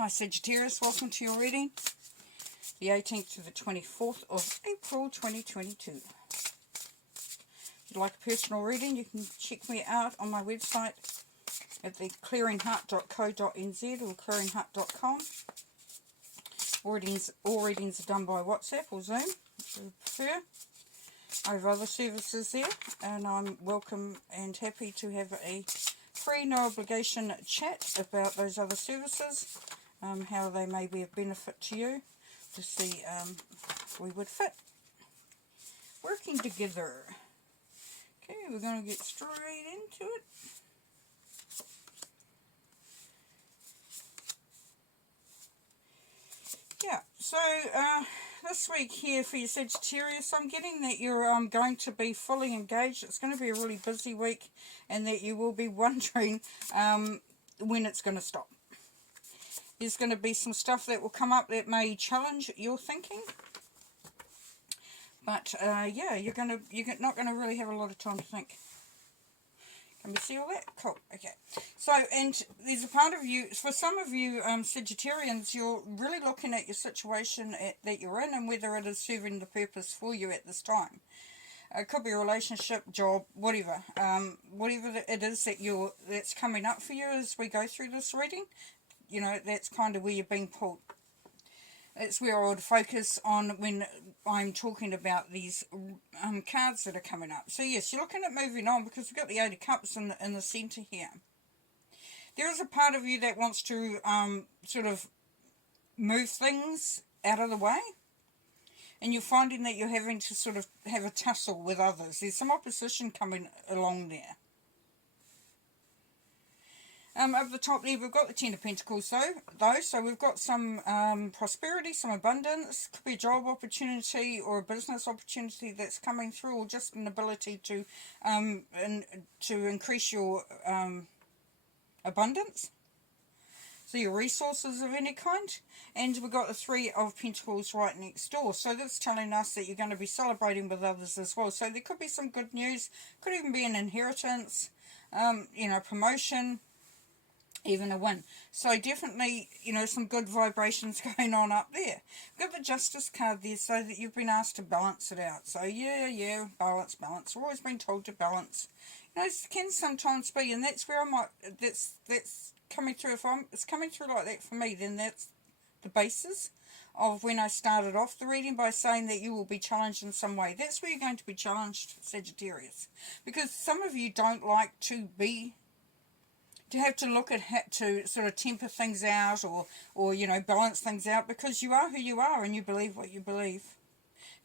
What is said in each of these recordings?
Hi Sagittarius, welcome to your reading, the 18th to the 24th of April 2022. If you'd like a personal reading, you can check me out on my website at the clearingheart.co.nz or clearingheart.com. All readings are done by WhatsApp or Zoom, if you prefer. I have other services there, and I'm welcome and happy to have a free, no obligation chat about those other services. How they may be of benefit to you, to see if we would fit working together. Okay, we're going to get straight into it. Yeah, so this week here for your Sagittarius, I'm getting that you're going to be fully engaged. It's going to be a really busy week, and that you will be wondering when it's going to stop. There's going to be some stuff that will come up that may challenge your thinking. But, yeah, you're not going to really have a lot of time to think. Can we see all that? Cool. Okay. So, and there's a part of you, for some of you Sagittarians, you're really looking at your situation that you're in and whether it is serving the purpose for you at this time. It could be a relationship, job, whatever. Whatever it is that's coming up for you as we go through this reading. You know, that's kind of where you're being pulled. It's where I would focus on when I'm talking about these cards that are coming up. So yes, you're looking at moving on because we've got the Eight of Cups in the centre here. There is a part of you that wants to sort of move things out of the way. And you're finding that you're having to sort of have a tussle with others. There's some opposition coming along there. Up the top there, we've got the Ten of Pentacles, though. So we've got some prosperity, some abundance. Could be a job opportunity or a business opportunity that's coming through, or just an ability to increase your abundance. So your resources of any kind. And we've got the Three of Pentacles right next door. So that's telling us that you're going to be celebrating with others as well. So there could be some good news. Could even be an inheritance, you know, promotion. Even a win. So definitely, you know, some good vibrations going on up there. We've got the Justice card there, so that you've been asked to balance it out. So yeah, balance. We're always been told to balance. You know, it can sometimes be, and that's where I might, that's coming through. It's coming through like that for me, then that's the basis of when I started off the reading by saying that you will be challenged in some way. That's where you're going to be challenged, Sagittarius. Because some of you don't like to have to look at to sort of temper things out or you know, balance things out, because you are who you are and you believe what you believe.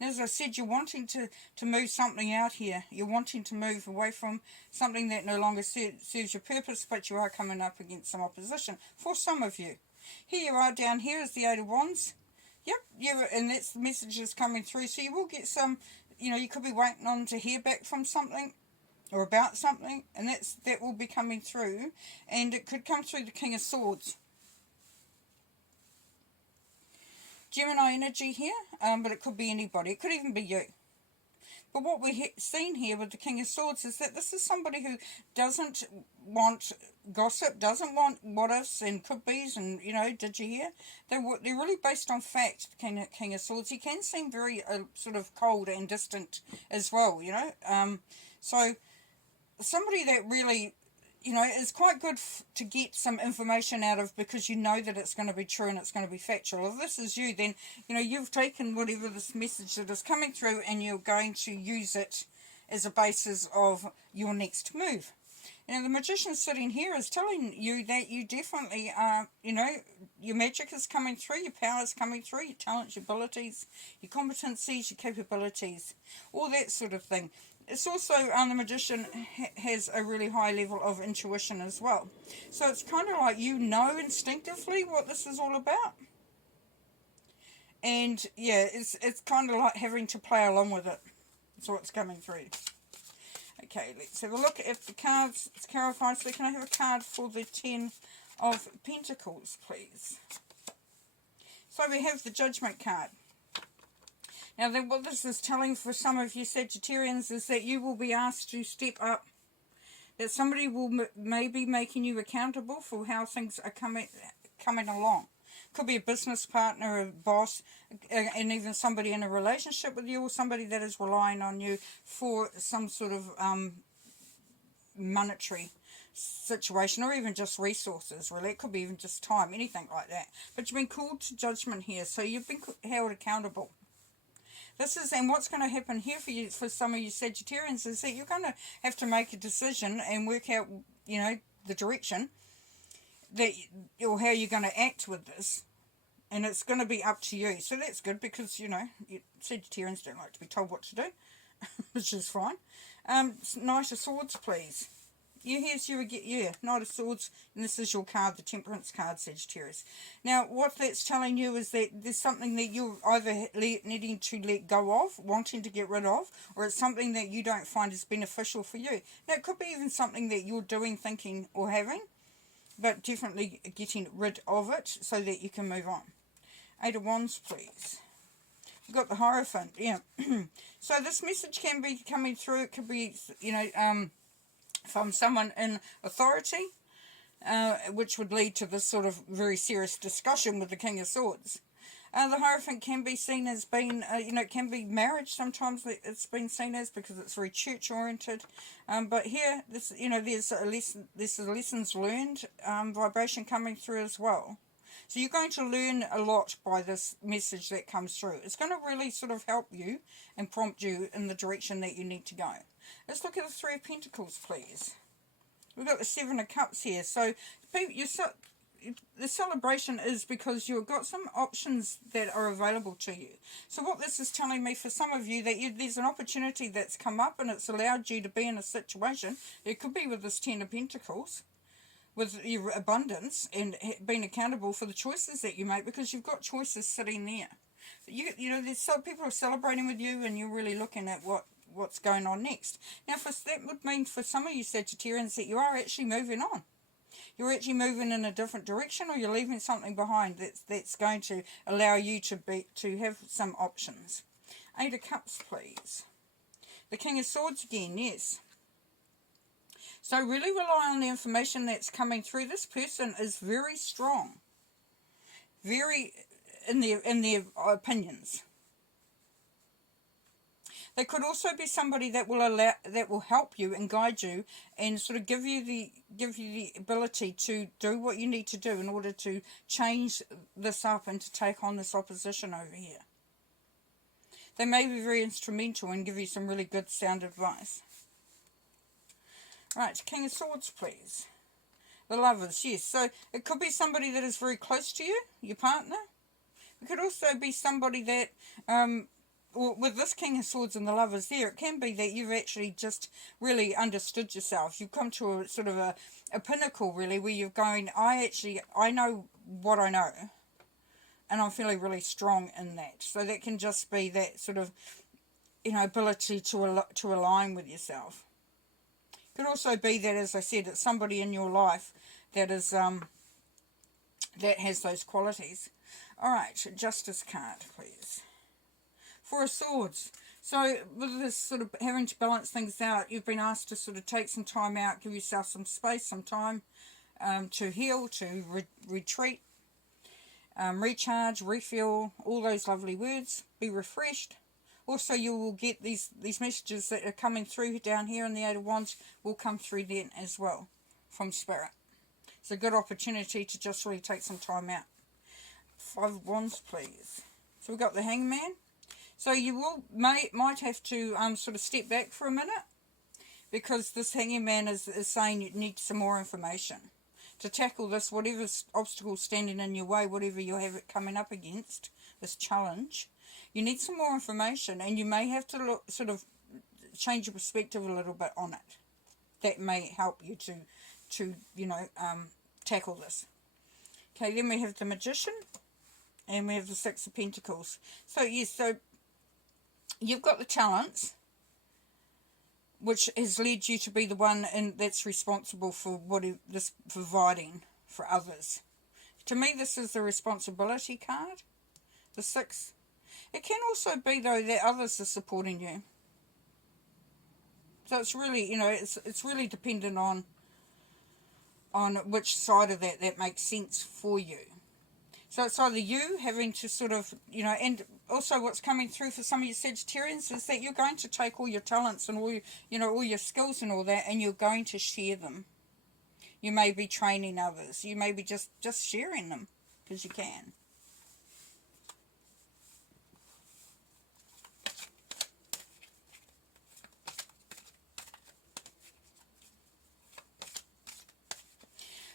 And as I said, you're wanting to move something out here. You're wanting to move away from something that no longer serves your purpose, but you are coming up against some opposition for some of you. Here you are, down here is the Eight of Wands. Yep, yeah, and that's the messages coming through. So you will get some, you know, you could be waiting on to hear back from something or about something, and that will be coming through, and it could come through the King of Swords. Gemini energy here, but it could be anybody. It could even be you. But what we've seen here with the King of Swords is that this is somebody who doesn't want gossip, doesn't want what ifs and could be's, and, you know, did you hear? They're really based on fact, the King of Swords. He can seem very sort of cold and distant as well, you know. So somebody that really, you know, is quite good to get some information out of, because you know that it's going to be true and it's going to be factual. If this is you, then, you know, you've taken whatever this message that is coming through and you're going to use it as a basis of your next move. Now, the Magician sitting here is telling you that you definitely are, you know, your magic is coming through, your power is coming through, your talents, your abilities, your competencies, your capabilities, all that sort of thing. It's also, the Magician has a really high level of intuition as well. So it's kind of like you know instinctively what this is all about. And yeah, it's kind of like having to play along with it. That's what's coming through. Okay, let's have a look at the cards. It's clarified. So can I have a card for the Ten of Pentacles, please? So we have the Judgment card. Now, then, what this is telling for some of you Sagittarians is that you will be asked to step up. That somebody will may be making you accountable for how things are coming along. Could be a business partner, a boss, and even somebody in a relationship with you, or somebody that is relying on you for some sort of monetary situation, or even just resources, really. It could be even just time, anything like that. But you've been called to judgment here, so you've been held accountable. This is, and what's going to happen here for you, for some of you Sagittarians, is that you're going to have to make a decision and work out, you know, the direction that, or how you're going to act with this. And it's going to be up to you. So that's good, because, you know, Sagittarians don't like to be told what to do, which is fine. Knight of Swords, please. Here's your, Knight of Swords, and this is your card, the Temperance card, Sagittarius. Now, what that's telling you is that there's something that you're either needing to let go of, wanting to get rid of, or it's something that you don't find is beneficial for you. Now, it could be even something that you're doing, thinking, or having, but definitely getting rid of it so that you can move on. Eight of Wands, please. You've got the Hierophant, yeah. So this message can be coming through. It could be, you know, from someone in authority, which would lead to this sort of very serious discussion with the King of Swords. The Hierophant can be seen as being, you know, it can be marriage sometimes. It's been seen as, because it's very church-oriented. But here, this, you know, there's a lessons learned vibration coming through as well. So you're going to learn a lot by this message that comes through. It's going to really sort of help you and prompt you in the direction that you need to go. Let's look at the Three of Pentacles, please. We've got the Seven of Cups here. So the celebration is because you've got some options that are available to you. So what this is telling me, for some of you, that there's an opportunity that's come up and it's allowed you to be in a situation. It could be with this Ten of Pentacles, with your abundance, and being accountable for the choices that you make, because you've got choices sitting there. You know, there's some people are celebrating with you, and you're really looking at what's going on next. Now, that would mean for some of you Sagittarians that you are actually moving on. You're actually moving in a different direction, or you're leaving something behind that's going to allow you to have some options. Eight of Cups, please. The King of Swords again, yes. So really rely on the information that's coming through. This person is very strong, very in their opinions. They could also be somebody that will help you and guide you, and sort of give you the ability to do what you need to do in order to change this up and to take on this opposition over here. They may be very instrumental and give you some really good sound advice. Right, King of Swords, please. The Lovers, yes. So it could be somebody that is very close to you, your partner. It could also be somebody that, with this King of Swords and the Lovers there, it can be that you've actually just really understood yourself. You've come to a sort of a pinnacle, really, where you're going, I know what I know, and I'm feeling really strong in that. So that can just be that sort of, you know, ability to align with yourself. Could also be that, as I said, it's somebody in your life that is that has those qualities. All right, Justice card, please. Four of Swords. So with this sort of having to balance things out, you've been asked to sort of take some time out, give yourself some space, some time to heal, to retreat, recharge, refuel, all those lovely words. Be refreshed. Also, you will get these messages that are coming through down here in the Eight of Wands will come through then as well from Spirit. It's a good opportunity to just really take some time out. Five of Wands, please. So we've got the Hangman. So you might have to sort of step back for a minute, because this Hangman is saying you need some more information to tackle this, whatever obstacle standing in your way, whatever you have it coming up against, this challenge. You need some more information, and you may have to sort of change your perspective a little bit on it. That may help you to you know, tackle this. Okay, then we have the Magician, and we have the Six of Pentacles. So yes, so you've got the talents, which has led you to be the one that's responsible for this providing for others. To me, this is the responsibility card, the Six. It can also be, though, that others are supporting you. So it's really, you know, it's really dependent on which side of that makes sense for you. So it's either you having to sort of, you know, and also what's coming through for some of your Sagittarians is that you're going to take all your talents and all your, you know, all your skills and all that, and you're going to share them. You may be training others. You may be just sharing them because you can.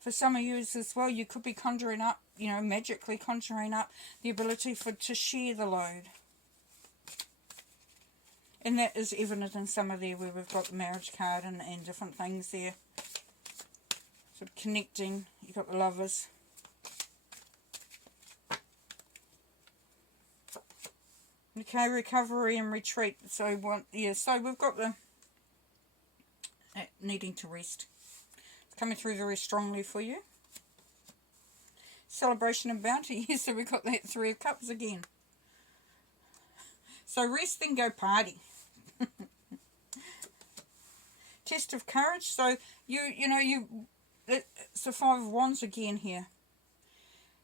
For some of you as well, you could be conjuring up, you know, magically conjuring up the ability to share the load. And that is evident in some of there where we've got the marriage card and different things there. Sort of connecting. You've got the lovers. Okay, recovery and retreat. So, so we've got the needing to rest. Coming through very strongly for you. Celebration and bounty. So we've got that 3 of Cups again. So rest, then go party. Test of courage. So it's the 5 of Wands again here.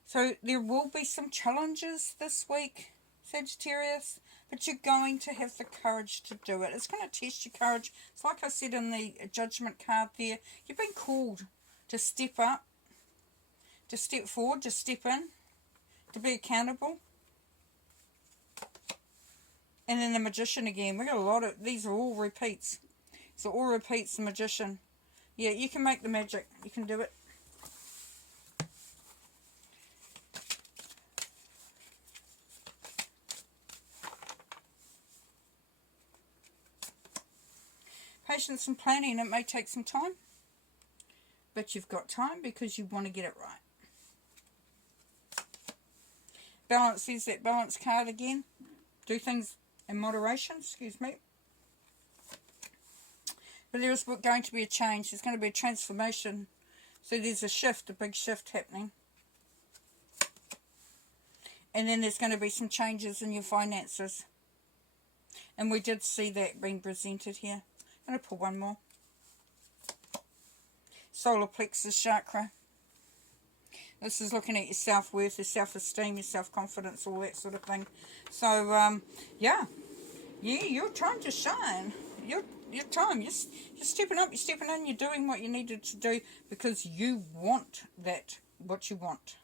So there will be some challenges this week, Sagittarius, but you're going to have the courage to do it. It's going to test your courage. It's like I said in the Judgment card there. You've been called to step up, to step forward, to step in, to be accountable. And then the Magician again. We've got a lot of, these are all repeats. So all repeats, the Magician. Yeah, you can make the magic. You can do it. Patience and planning. It may take some time, but you've got time because you want to get it right. Balance is that balance card again. Do things in moderation, excuse me. But there is going to be a change. There's going to be a transformation. So there's a shift, a big shift happening. And then there's going to be some changes in your finances. And we did see that being presented here. I'm going to pull one more. Solar plexus chakra. This is looking at your self-worth, your self-esteem, your self-confidence, all that sort of thing. So, yeah, your time to shine. Your time. You're stepping up, you're stepping in, you're doing what you needed to do because you want that, what you want.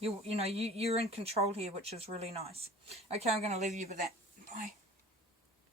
You're in control here, which is really nice. Okay, I'm going to leave you with that. Bye.